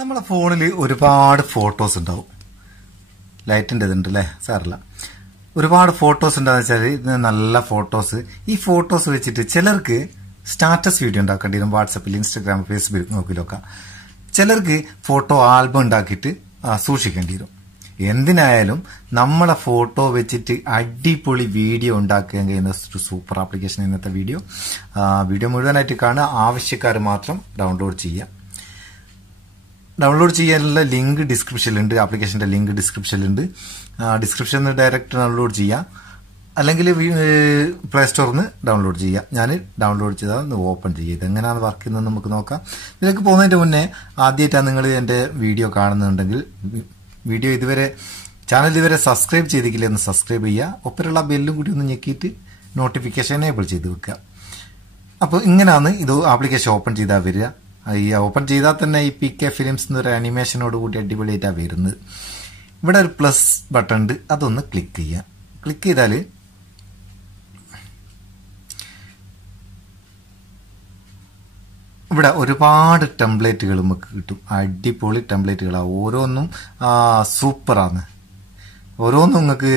നമ്മളെ ഫോണിൽ ഒരുപാട് ഫോട്ടോസ് ഉണ്ടാവും. ലൈറ്റിൻ്റെ ഇതുണ്ട് അല്ലേ, സാറില്ല. ഒരുപാട് ഫോട്ടോസ് ഉണ്ടാകുന്ന വെച്ചാൽ ഇത് നല്ല ഫോട്ടോസ്. ഈ ഫോട്ടോസ് വെച്ചിട്ട് ചിലർക്ക് സ്റ്റാറ്റസ് വീഡിയോ ഉണ്ടാക്കേണ്ടി വരും. വാട്സപ്പിൽ, ഇൻസ്റ്റാഗ്രാം, ഫേസ്ബുക്കിലൊക്കെ. ചിലർക്ക് ഫോട്ടോ ആൽബം ഉണ്ടാക്കിയിട്ട് സൂക്ഷിക്കേണ്ടി വരും. എന്തിനായാലും നമ്മളെ ഫോട്ടോ വെച്ചിട്ട് അടിപൊളി വീഡിയോ ഉണ്ടാക്കാൻ കഴിയുന്ന ഒരു സൂപ്പർ ആപ്ലിക്കേഷൻ ഇന്നത്തെ വീഡിയോ മുഴുവനായിട്ട് കാണുക. ആവശ്യക്കാർ മാത്രം ഡൗൺലോഡ് ചെയ്യുക. ഡൗൺലോഡ് ചെയ്യാനുള്ള ലിങ്ക് ഡിസ്ക്രിപ്ഷനിലുണ്ട്. ആപ്ലിക്കേഷന്റെ ലിങ്ക് ഡിസ്ക്രിപ്ഷനിലുണ്ട്. ഡിസ്ക്രിപ്ഷനിൽ നിന്ന് ഡയറക്റ്റ് ഡൗൺലോഡ് ചെയ്യാം, അല്ലെങ്കിൽ പ്ലേ സ്റ്റോറിൽ നിന്ന് ഡൗൺലോഡ് ചെയ്യാം. ഞാൻ ഡൗൺലോഡ് ചെയ്താൽ ഓപ്പൺ ചെയ്യുക. ഇതെങ്ങനെയാണ് വർക്ക് ചെയ്യുന്നത് നമുക്ക് നോക്കാം. ഇതിലേക്ക് പോകുന്നതിന് മുന്നേ ആദ്യമായിട്ടാണ് നിങ്ങൾ എൻ്റെ വീഡിയോ കാണുന്നുണ്ടെങ്കിൽ ചാനൽ ഇതുവരെ സബ്സ്ക്രൈബ് ചെയ്തിട്ടില്ല എന്ന് സബ്സ്ക്രൈബ് ചെയ്യുക. ഒപ്പരുള്ള ബെല്ലും കൂടി ഒന്ന് ഞെക്കിയിട്ട് നോട്ടിഫിക്കേഷൻ എനേബിൾ ചെയ്ത് വെക്കുക. അപ്പോൾ ഇങ്ങനെയാണ് ഇത് ആപ്ലിക്കേഷൻ ഓപ്പൺ ചെയ്താൽ വരിക. ഈ ഓപ്പൺ ചെയ്താൽ തന്നെ ഈ PK ഫിലിംസ് എന്നൊരു അനിമേഷനോട് കൂടി അടിപൊളിയായിട്ടാണ് വരുന്നത്. ഇവിടെ ഒരു പ്ലസ് ബട്ടൺ ഉണ്ട്, അതൊന്ന് ക്ലിക്ക് ചെയ്യുക. ക്ലിക്ക് ചെയ്താൽ ഇവിടെ ഒരുപാട് ടെംപ്ലേറ്റുകൾ നമുക്ക് കിട്ടും. അടിപൊളി ടെംപ്ലേറ്റുകളാണ്. ഓരോന്നും സൂപ്പറാണ്. ഓരോന്നും നിങ്ങൾക്ക്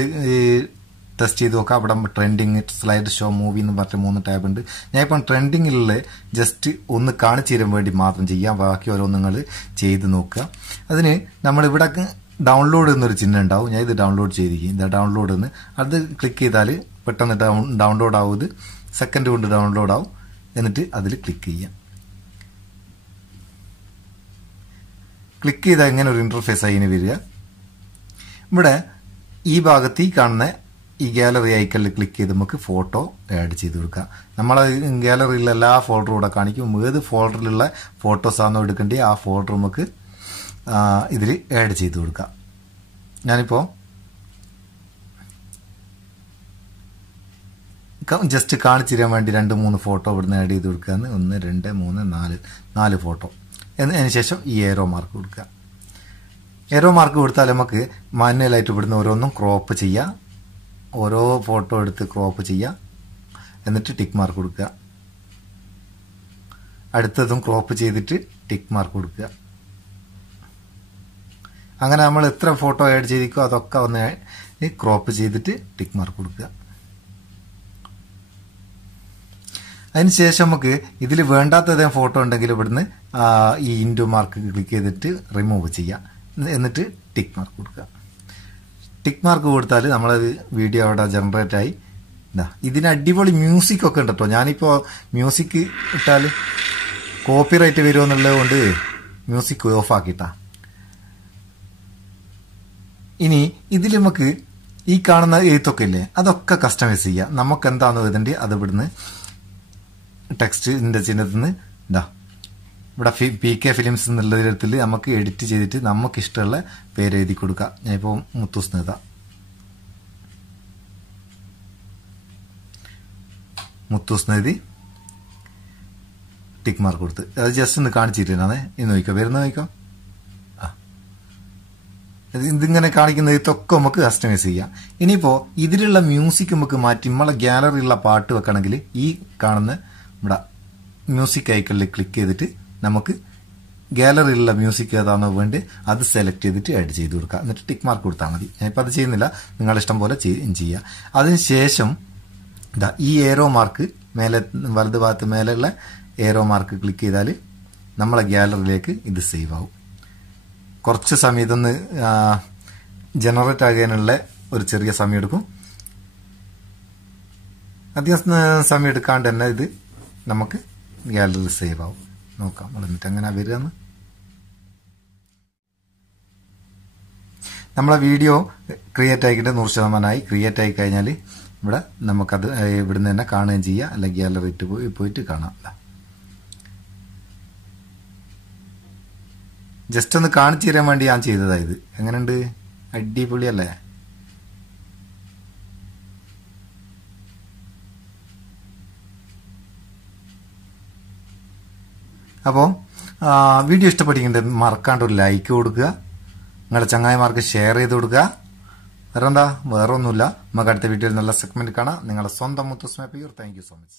ടെസ്റ്റ് ചെയ്ത് നോക്കാം. അവിടെ ട്രെൻഡിങ്, സ്ലൈഡ് ഷോ, മൂവി എന്ന് പറഞ്ഞ 3 ടാബ് ഉണ്ട്. ഞാൻ ഇപ്പം ട്രെൻഡിങ്ങിലുള്ള ജസ്റ്റ് ഒന്ന് കാണിച്ചു തരാൻ വേണ്ടി മാത്രം ചെയ്യാം. ബാക്കി ഓരോന്നും നിങ്ങൾ ചെയ്ത് നോക്കുക. അതിന് നമ്മളിവിടെ ഡൗൺലോഡ് എന്നൊരു ചിഹ്നം ഉണ്ടാവും. ഞാൻ ഇത് ഡൗൺലോഡ് ചെയ്തിരിക്കും. ഇതാ ഡൗൺലോഡ് എന്ന്. അത് ക്ലിക്ക് ചെയ്താൽ പെട്ടെന്ന് ഡൗൺലോഡ് ആവും. ഇത് സെക്കൻഡ് കൊണ്ട് ഡൗൺലോഡ് ആവും. എന്നിട്ട് അതിൽ ക്ലിക്ക് ചെയ്യാം. ക്ലിക്ക് ചെയ്താൽ ഇങ്ങനെ ഒരു ഇന്റർഫേസ് അതിന് വരിക. ഇവിടെ ഈ ഭാഗത്ത് ഈ കാണുന്ന ഈ ഗാലറി ഐക്കണിൽ ക്ലിക്ക് ചെയ്ത് നമുക്ക് ഫോട്ടോ ആഡ് ചെയ്ത് കൊടുക്കാം. നമ്മളെ ഗാലറിയിലുള്ള എല്ലാ ഫോൾഡറും ഇവിടെ കാണിക്കും. ഏത് ഫോൾഡറിലുള്ള ഫോട്ടോസ് ആണോ എടുക്കേണ്ടത് ആ ഫോൾഡർ നമുക്ക് ഇതിൽ ആഡ് ചെയ്ത് കൊടുക്കാം. ഞാനിപ്പോൾ ജസ്റ്റ് കാണിച്ചു തരാൻ വേണ്ടി 2-3 ഫോട്ടോ ഇവിടുന്ന് ആഡ് ചെയ്ത് കൊടുക്കുകയാണ്. 1, 2, 3, 4 ഫോട്ടോ. അതിന് ശേഷം ഈ ഏരോ മാർക്ക് കൊടുക്കുക. ഏരോ മാർക്ക് കൊടുത്താൽ നമുക്ക് മാനുവലായിട്ട് ഇവിടുന്ന് ഓരോന്നും ക്രോപ്പ് ചെയ്യാം. ഓരോ ഫോട്ടോ എടുത്ത് ക്രോപ്പ് ചെയ്യാം. എന്നിട്ട് ടിക്ക് മാർക്ക് കൊടുക്കുക. അടുത്തതും ക്രോപ്പ് ചെയ്തിട്ട് ടിക്ക് മാർക്ക് കൊടുക്കുക. അങ്ങനെ നമ്മൾ എത്ര ഫോട്ടോ ആഡ് ചെയ്തിക്കോ അതൊക്കെ ഒന്ന് ക്രോപ്പ് ചെയ്തിട്ട് ടിക്ക് മാർക്ക് കൊടുക്കുക. അതിനുശേഷം നമുക്ക് ഇതിൽ വേണ്ടാത്തതേ ഫോട്ടോ ഉണ്ടെങ്കിൽ ഇവിടുന്ന് ഈ ഇൻറ്റു മാർക്ക് ക്ലിക്ക് ചെയ്തിട്ട് റിമൂവ് ചെയ്യാം. എന്നിട്ട് ടിക്ക് മാർക്ക് കൊടുക്കുക. ടിക്ക് മാർക്ക് കൊടുത്താൽ നമ്മളത് വീഡിയോ അവിടെ ജനറേറ്റ് ആയി. ഇതിന് അടിപൊളി മ്യൂസിക് ഒക്കെ ഉണ്ട് കേട്ടോ. ഞാനിപ്പോൾ മ്യൂസിക് ഇട്ടാൽ കോപ്പിറൈറ്റ് വരുമെന്നുള്ളത് കൊണ്ട് മ്യൂസിക് ഓഫ് ആക്കിയിട്ടാ. ഇനി ഇതിൽ നമുക്ക് ഈ കാണുന്ന എഴുത്തൊക്കെ ഇല്ലേ, അതൊക്കെ കസ്റ്റമൈസ് ചെയ്യാം. നമുക്ക് എന്താണെന്ന് എഴുതേണ്ടത് അത് ഇവിടുന്ന് ടെക്സ്റ്റിന്റെ ചിഹ്നത്തിൽ നിന്ന് ഇവിടെ PK ഫിലിംസ് എന്നുള്ള തരത്തിൽ നമുക്ക് എഡിറ്റ് ചെയ്തിട്ട് നമുക്ക് ഇഷ്ടമുള്ള പേര് എഴുതി കൊടുക്കാം. ഞാനിപ്പോൾ മുത്തൂസ് എഴുതാം. മുത്തൂസ് എഴുതി ടിക്ക് മാർക്ക് കൊടുത്ത് അത് ജസ്റ്റ് ഒന്ന് കാണിച്ചിട്ടാണ്. ഇന്ന് നോക്കാം, വരുന്ന നോക്കാം. ഇതിങ്ങനെ കാണിക്കുന്ന ഇതൊക്കെ നമുക്ക് കസ്റ്റമൈസ് ചെയ്യാം. ഇനിയിപ്പോൾ ഇതിലുള്ള മ്യൂസിക് നമുക്ക് മാറ്റി നമ്മളെ ഗാലറിയിലുള്ള പാട്ട് വെക്കണമെങ്കിൽ ഈ കാണുന്ന ഇവിടെ മ്യൂസിക് ഐക്കണിൽ ക്ലിക്ക് ചെയ്തിട്ട് നമുക്ക് ഗാലറിയിലുള്ള മ്യൂസിക് ഏതാണോ വേണ്ടി അത് സെലക്ട് ചെയ്തിട്ട് ആഡ് ചെയ്ത് കൊടുക്കുക. എന്നിട്ട് ടിക്ക് മാർക്ക് കൊടുത്താൽ മതി. ഞാനിപ്പോൾ അത് ചെയ്യുന്നില്ല, നിങ്ങളുടെ ഇഷ്ടം പോലെ ചെയ്യുക. അതിനുശേഷം ഈ ഏരോ മാർക്ക് മേലെ വലത് ഭാഗത്ത് മേലെയുള്ള ഏരോ മാർക്ക് ക്ലിക്ക് ചെയ്താൽ നമ്മളെ ഗാലറിയിലേക്ക് ഇത് സേവ് ആവും. കുറച്ച് സമയം ഇതൊന്ന് ജനറേറ്റ് ആകാനുള്ള ഒരു ചെറിയ സമയം എടുക്കും. അധികം സമയം എടുക്കാണ്ട് തന്നെ ഇത് നമുക്ക് ഗാലറിയിൽ സേവ് ആവും. നോക്കാം എന്നിട്ട് എങ്ങനെ വരികയെന്ന്. നമ്മളെ വീഡിയോ ക്രിയേറ്റ് ആക്കിയിട്ട് 100% ക്രിയേറ്റ് ആയി കഴിഞ്ഞാൽ ഇവിടെ നമുക്കത് ഇവിടുന്ന് തന്നെ കാണുകയും ചെയ്യാം, അല്ലെങ്കിൽ ഗാലറി പോയിട്ട് കാണാം. ജസ്റ്റ് ഒന്ന് കാണിച്ചു തരാൻ വേണ്ടി ഞാൻ ചെയ്തതായത്. എങ്ങനെയുണ്ട്? അടിപൊളിയല്ലേ? അപ്പോൾ വീഡിയോ ഇഷ്ടപ്പെട്ടിട്ടുണ്ടെങ്കിൽ മറക്കാണ്ട് ഒരു ലൈക്ക് കൊടുക്കുക. നിങ്ങളുടെ ചങ്ങായിമാർക്ക് ഷെയർ ചെയ്ത് കൊടുക്കുക. വേറെ ഒന്നുമില്ല. നമുക്ക് അടുത്ത വീഡിയോയിൽ നല്ല സെഗ്മെന്റ് കാണാം. നിങ്ങളുടെ സ്വന്തം Muthoos Meppayur. Thank you so much.